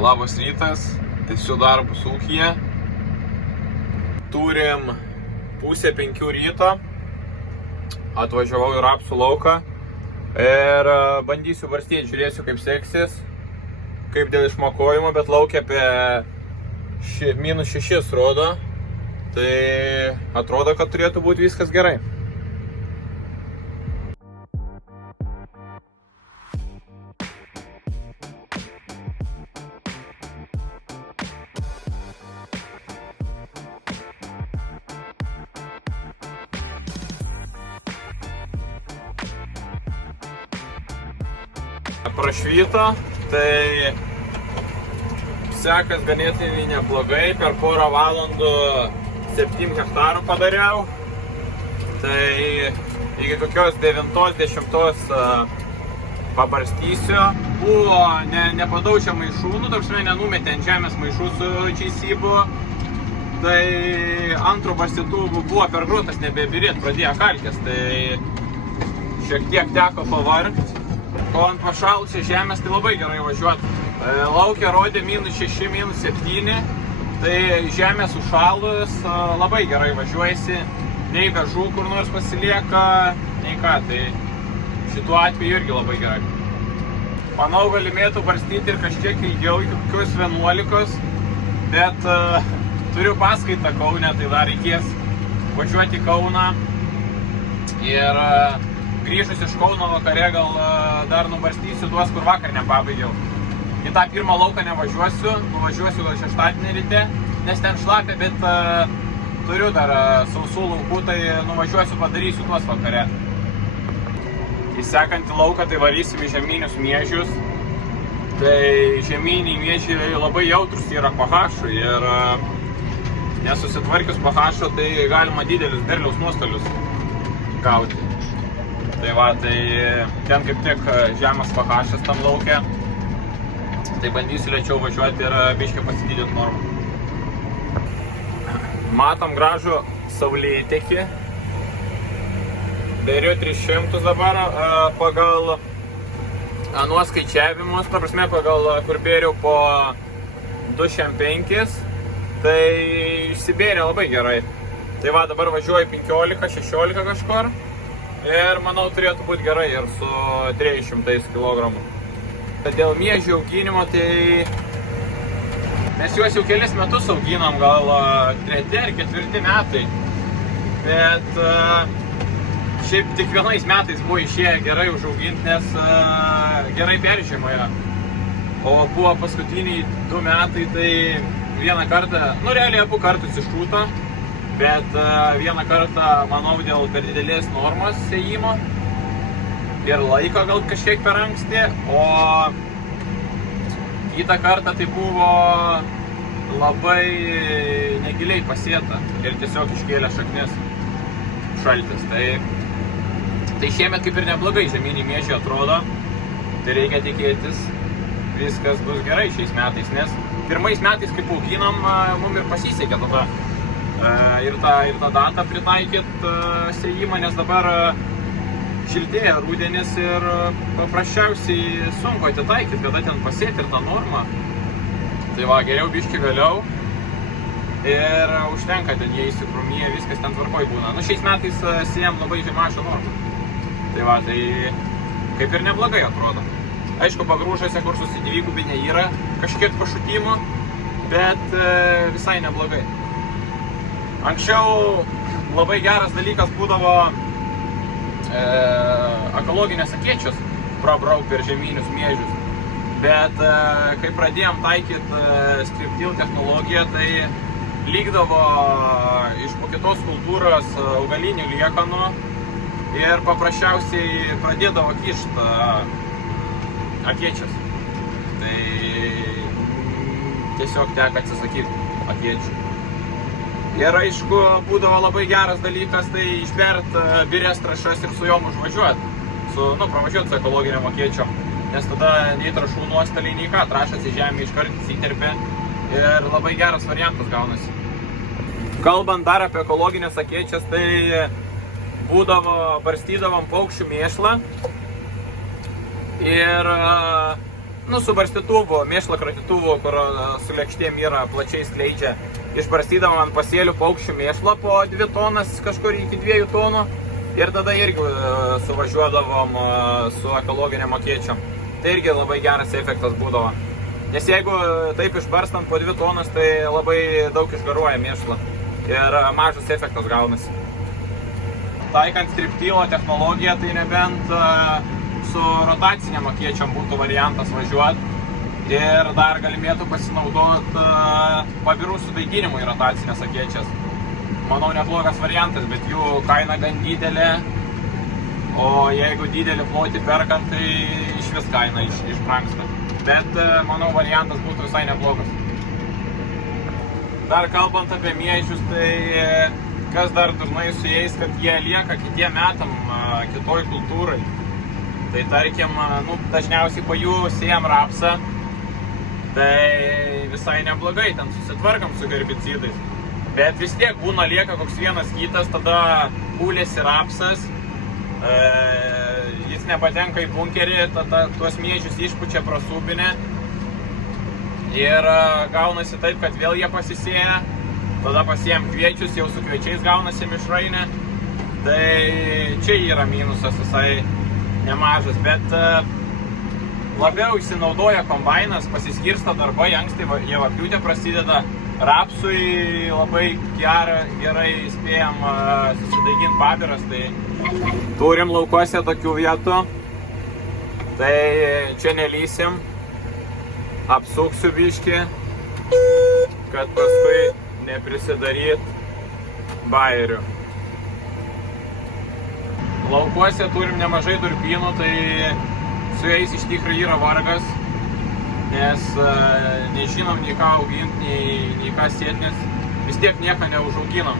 labas rytas, tęsiu darbus ūkyje. Turim 4:30 ryto, atvažiavau į rapsų lauką ir bandysiu barstyti, žiūrėsiu kaip seksis, kaip dėl išmokojimo, bet laukia apie -6 rodo, tai atrodo, kad turėtų būti viskas gerai. Prašvyto, tai sekas ganėtinai neblogai, per porą valandų 7 hektarų padariau, tai iki kokios 9-10 pabarstysiu. Buvo nepadaužę maišų, tarpsime nenumetė ant žemės maišų su čeisybu, tai antrų barstytuvų buvo per gruotas nebebirėt, pradėjo kalkės, tai šiek tiek teko pavargt. Kol ant pašalusios žemės, tai labai gerai važiuoti. Laukia rodė -6, -7, tai žemė sušalus labai gerai važiuojasi, nei vežų kur nors pasilieka, nei ką, tai šituo atveju irgi labai gerai. Manau, galimėtų barstyti ir kažkiek ilgiau, iki kokius 11, bet turiu paskaitą Kaune, tai dar reikės važiuoti į Kauną ir grįžus iš Kauno vakare gal dar nubarstysiu tuos, kur vakar nepabaigiau. Į tą pirmą lauką nevažiuosiu, nuvažiuosiu gal šeštadienį ryte, nes ten šlapia, bet turiu dar sausų laukų, tai nuvažiuosiu, padarysiu tuos vakare. Į sekantį lauką tai varysim į žemynius miežius. Tai žemyniai miežiai labai jautrus yra pH-ui ir nesusitvarkius pH-o, tai galima didelius derliaus nuostolius gauti. Tai va, tai ten kaip tik žemas pH-as tam laukia, tai bandysiu lėčiau važiuoti ir biškį pasididinti normą. Matom gražų saulėtekį, dariu 300 dabar pagal anuos skaičiavimus, ta prasme pagal kur bėriau po 205, tai išsibėrė labai gerai. Tai va, dabar važiuoju 15-16 kažkur. Ir manau turėtų būti gerai ir su 300 kg. Dėl miežių auginimo, tai mes juos jau kelis metus auginam, gal 3 ar 4 metai. Bet šiaip tik vienais metais buvo išėję gerai užauginti, nes gerai peržiemojo. O buvo paskutiniai 2 metai, tai vieną kartą, realiai abu kartus išrūto. Bet vieną kartą, manau, dėl per didelės normos sėjimo ir laiko gal kažkiek per anksti, o kitą kartą tai buvo labai negiliai pasėta ir tiesiog iškėlė šaknis šaltis. Tai šiemet kaip ir neblogai žemyniai miežiai atrodo, tai reikia tikėtis, viskas bus gerai šiais metais, nes pirmais metais, kaip auginam, mums ir pasisekė tada. Ir tą datą pritaikyti sėjimą, nes dabar šiltėja rudenis ir paprasčiausiai sunku atitaikyti, kada ten pasėti ir tą normą. Tai va, geriau biškį vėliau ir užtenka ten jie įsikrūmyje, viskas ten tvarkoj būna. Šiais metais sėjam labai mažą normą. Tai va, tai kaip ir neblogai atrodo. Aišku, pagrūžuose, kur susidvigubinė yra kažkiek pašutimų, bet visai neblogai. Anksčiau labai geras dalykas būdavo ekologinės akėčios prabrauk per žemynius miežius. Bet kai pradėjom taikyti striptil technologiją, tai likdavo iš po kitos kultūros augalinių liekanų ir paprasčiausiai pradėdavo kišti akėčias. Tai tiesiog teko atsisakyti akėčių. Ir aišku, būdavo labai geras dalykas, tai išbert birės trąšas ir su jom užvažiuoti. Pravažiuoti su ekologiniam akėčiom. Nes tada nei trąšų nuostoliai, nei ką, trąšas į žemę iškart įsiterpia ir labai geras variantas gaunasi. Kalbant dar apie ekologinės akėčias, tai barstydavom paukščių mėšlą ir nu, su barstytuvu, mėšlo kratytuvu, kur su lėkštėm yra plačiai skleidžia. Išbarstydavom ant pasėlių paukščių mėšlo po 2 tonas, kažkur iki 2 tonų. Ir tada irgi suvažiuodavom su ekologiniam akėčiam. Tai irgi labai geras efektas būdavo. Nes jeigu taip išbarstant po 2 tonas, tai labai daug išgaruoja mėšlo. Ir mažas efektas gaunasi. Taikant striptylo technologiją, tai nebent su rotaciniam akėčiam būtų variantas važiuoti. Ir dar galimėtų pasinaudoti pabirų sudaiginimui rotacinės akėčias. Manau, neblogas variantas, bet jų kaina gan didelė. O jeigu didelį plotį perkant, tai iš vis kaina išbrangsta. Bet manau, variantas būtų visai neblogas. Dar kalbant apie miežius, tai kas dar dažnai su jais, kad jie lieka kitiem metam kitoj kultūrai. Tai tarkim, nu, dažniausiai po jų sėjam rapsą, tai visai neblogai, ten susitvarkam su herbicidais. Bet vis tiek būna lieka koks vienas kitas, tada kūlėsi rapsas, jis nepatenka į bunkerį, tada tuos miežius išpučia prasūbinę. Ir gaunasi taip, kad vėl jie pasisėja, tada pasėjam kviečius, jau su kviečiais gaunasi mišrainė. Tai čia yra minusas visai nemažas, bet labiau įsinaudoja kombainas, pasiskirsto darbai, anksti javapjūtė prasideda. Rapsui labai gerai spėjam susidaiginti pabiras, tai turim laukuose tokių vietų, tai čia nelysim, apsuksiu biškį, kad paskui neprisidaryt bajerių. Laukuose turim nemažai durpynų, tai su jais iš tikrųjų yra vargas. Nes nežinom nei ką auginti, nei ką sėt, nes vis tiek nieko neužauginam.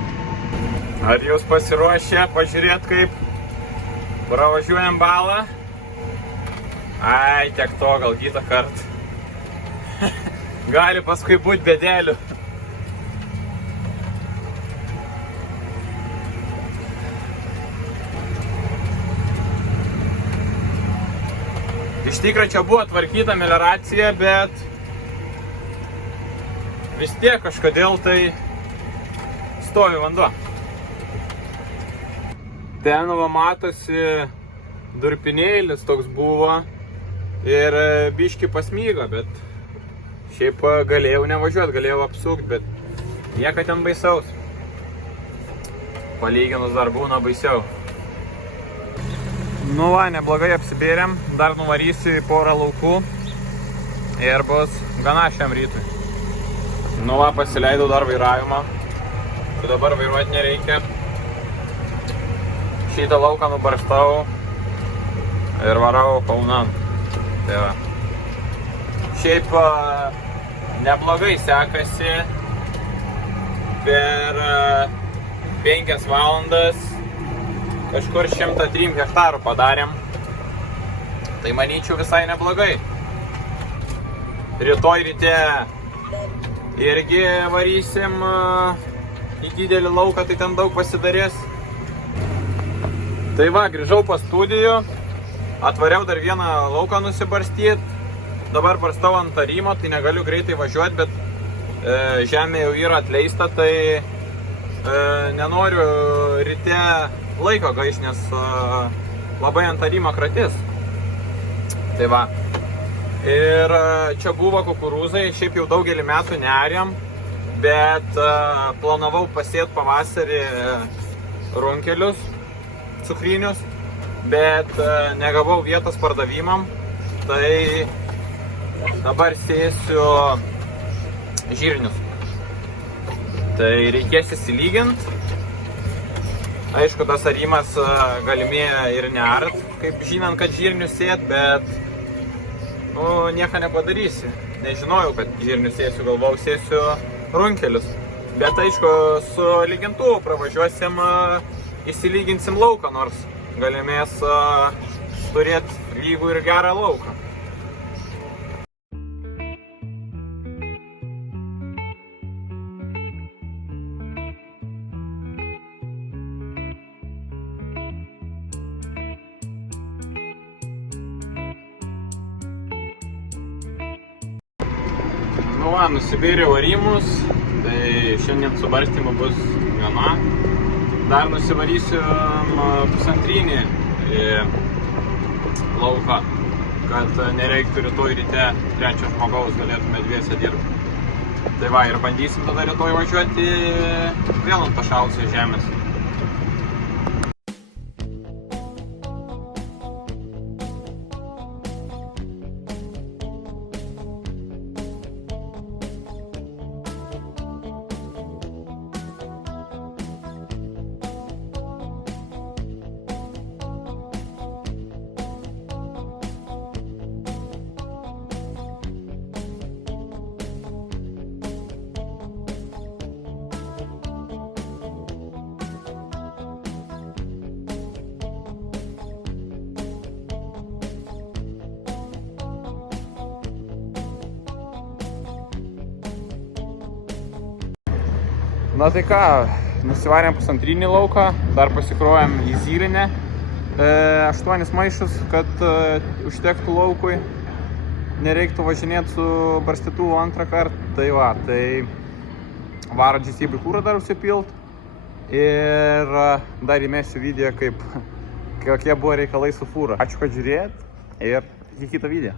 Ar jūs pasiruošę pažiūrėt, kaip pravažiuojam balą? Ai, tiek to, gal kitą kartą. Gali paskui būti bėdelių. Iš tikrųjų čia buvo tvarkyta melioracija, bet vis tiek kažkodėl tai stovi vanduo. Ten va matosi durpinėlis toks buvo ir biški pasmygo, bet šiaip galėjau nevažiuoti, galėjau apsukti, bet nieko ten baisaus. Palyginus dar būna baisiau. Nu va, neblogai apsibėrėm, dar nuvarysiu į porą laukų ir bus gana šiam rytui. Nu va, pasileidau dar vairavimą, tai dabar vairuoti nereikia. Šitą lauką nubarstau ir varau kaunan. Tai va. Šiaip neblogai sekasi, per 5 valandas kažkur 103 hektarų padarėm. Tai manyčiau visai neblogai. Rytoj ryte irgi varysim į didelį lauką, tai ten daug pasidarės. Tai va, grįžau po studijų, atvariau dar vieną lauką nusibarstyti. Dabar barstau ant arimo, tai negaliu greitai važiuoti, bet žemė jau yra atleista, tai nenoriu ryte laiko gaišti, nes labai ant arimo kratis. Tai va. Ir čia buvo kukurūzai, šiaip jau daugelį metų nearėm, bet planavau pasėti pavasarį runkelius, cukrinius, bet negavau vietos pardavimam, tai dabar sėsiu žirnius. Tai reikės įsilyginti. Aišku, tas arimas galimėja ir neart, kaip žinant, kad žirnius sėt, bet nieko nepadarysi. Nežinojau, kad žirnius sėsiu, galvau sėsiu runkelius. Bet aišku, su lygintuvu pravažiuosim, įsilyginsim lauką, nors galimės turėti lygų ir gerą lauką. Nu va, nusibėriau arimus, tai šiandien subarstymų bus viena. Dar nusivarysiu pusantrinį į lauką, kad nereiktų rytoj ryte trečio žmogaus, galėtume dviese dirbti. Tai va, ir bandysim tada rytoj važiuoti vėl ant pašalusios žemės. Na tai ką, nusivarėm pusantrinį lauką, dar pasikruojam į zylinę 8 maišus, kad užtektų laukui, nereiktų važinėti su barstytuvu antrą kartą. Tai va, tai varo GCB kūrą dar užsipilt ir dar įmesiu video, kokie buvo reikalai su fūra. Ačiū, kad žiūrėjot ir iki kito video.